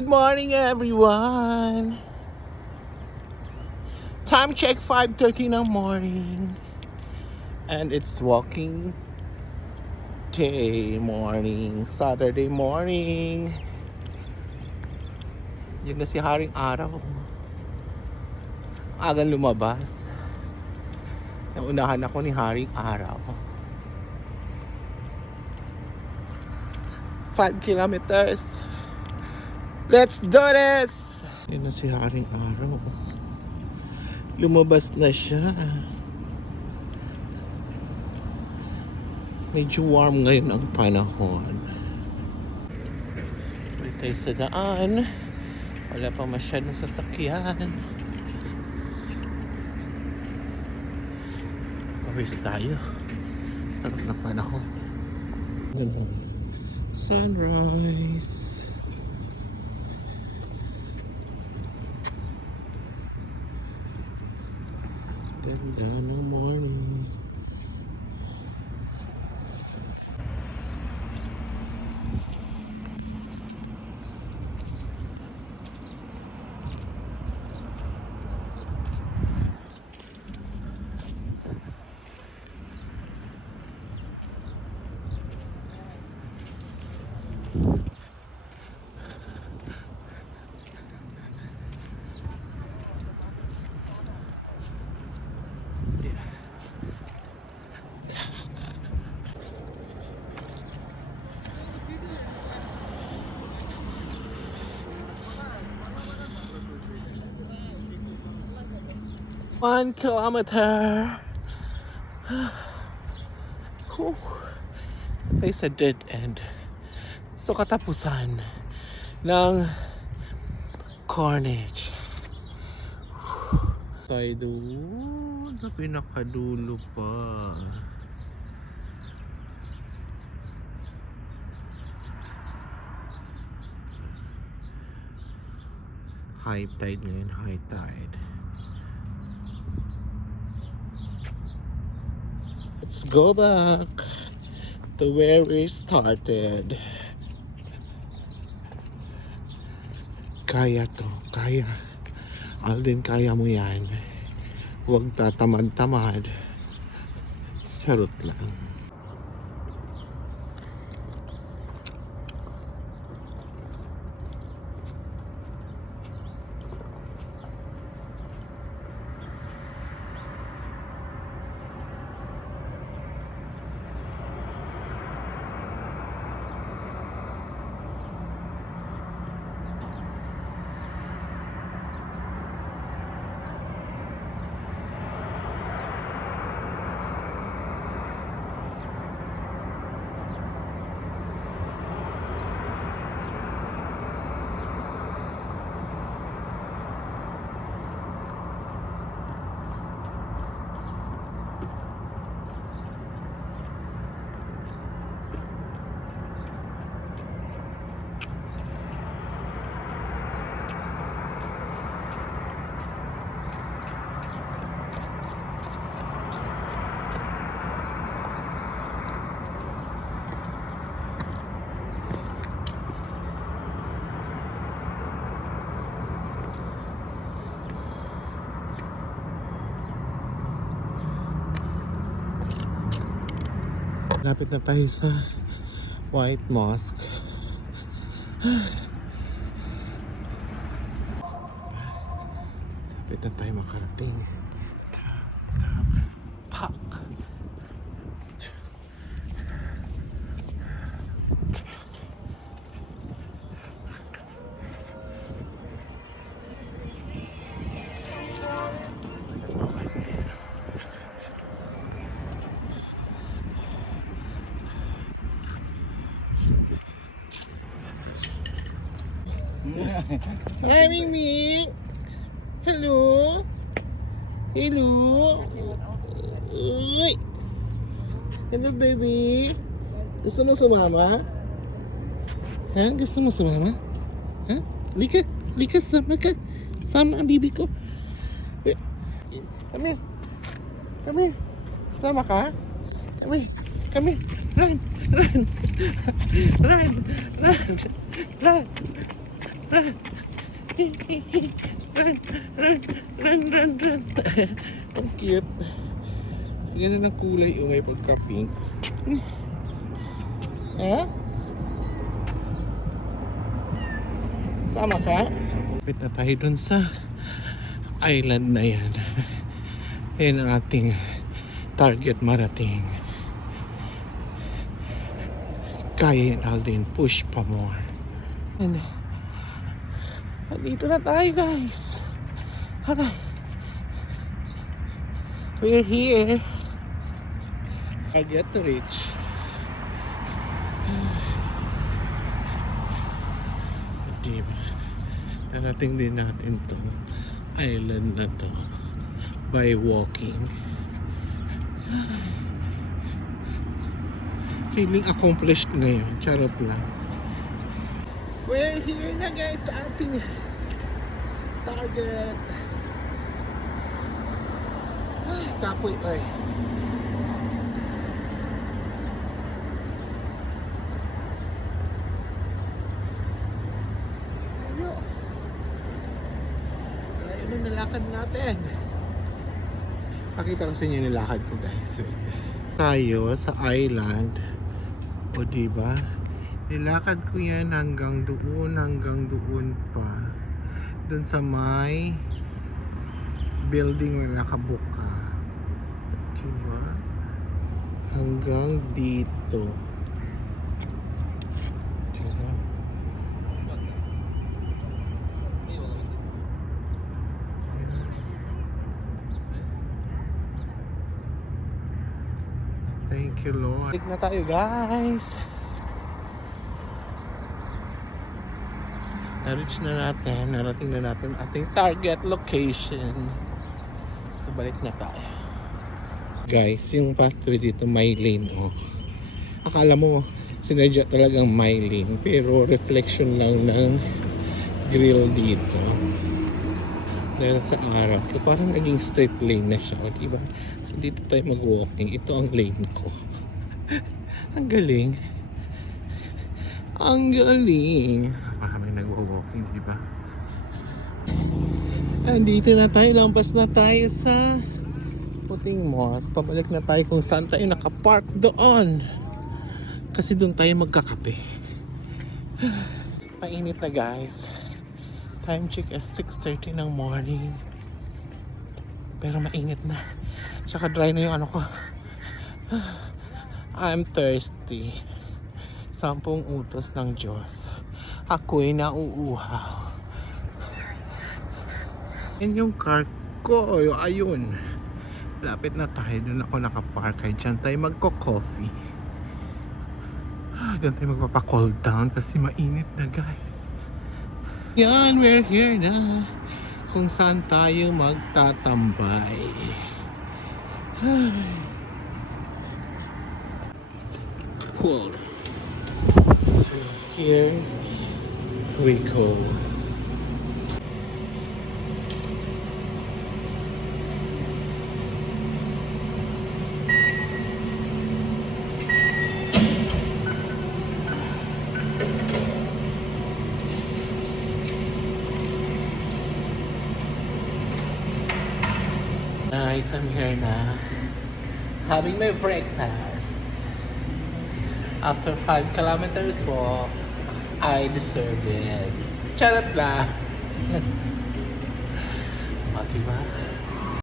Good morning, everyone. Time check 5:30 in the morning. And it's walking day morning, Saturday morning. Yan na si Haring Araw. Agang lumabas. Naunahan ako ni Haring Araw. 5 kilometers. Let's do this! Yan na si Haring Araw. Lumabas na siya. Medyo warm ngayon ang panahon. Ulit tayo sa daan. Wala pa masyadong sasakyan. Pawis tayo. Sarap ng panahon. Sunrise. Ganda ng morning. One kilometer. Whew. They said dead end. So katapusan ng carnage. Tayo doon sa pinakadulo pa. High tide ngayon, high tide. Let's go back to where we started. Kaya to, kaya. Alden, kaya mo yan. Huwag tatamad-tamad. Charot lang. Lapit na tayo sa White Mosque. Lapit na tayo makarating. Pak! Hi, Mimi. Hello. Hello. Uy. Hello, baby. Gusto mo sumama? Ha? Gusto mo sumama? Ha? Lika. Lika, sama ka. Sama ang bibi ko. Come here. Come here. Sama ka? Come here. Come here. Run. Run. Run. Run. Run. Run! Run! Run! Run! Run! Run! Ang cute. Ganun ang kulay yung may pagka-pink. Ha? Sama ka? Kapit na tayo dun sa island na yan. Yan ang ating target marating. Kaya Aldin, push pa more. And, dito na tayo guys. Okay. We're here. Target to reach. Diba? Narating din natin to island na to by walking. Feeling accomplished ngayon. Charot lang. We're here na guys sa ating target. Ay, kapoy ay. Ayun na nalakad natin. Pakita ko sa inyo yung nilakad ko guys. Wait. Tayo sa island. O diba? Nilakad ko yan hanggang doon pa. Doon sa may building na nakabuka. Diba? Hanggang dito. Diba? Thank you, Lord. Balik na tayo, guys. Na-reach na natin. Narating na natin ating target location. So, balik na tayo. Guys, yung pathway dito, may lane, oh. Akala mo, sinadya talagang may lane. Pero, reflection lang ng grill dito. Dahil sa araw. So, parang naging straight lane na siya. O, diba? So, dito tayo mag-walking. Ito ang lane ko. Ang galing. Ang galing. Maraming nag-walking, diba? Andito na tayo. Lampas na tayo sa Puting Moss. Pabalik na tayo kung saan tayo nakapark doon. Kasi doon tayo magkakape. Mainit na, guys. Time check is 6:30 ng morning. Pero mainit na. Tsaka dry na yung ano ko. I'm thirsty. 10 utos ng Diyos. Ako'y nauuhaw. Yan yung car ko. Ayun. Lapit na tayo. Doon ako nakapark. Ay dyan tayo magko-coffee. Doon tayo magpapa-cool down kasi mainit na, guys. Yan, we're here na. Kung saan tayo magtatambay. Cool. So here we go. Nice, I'm here na. Having my breakfast. After 5 kilometers walk, I deserve this. Charot lang. O, diba?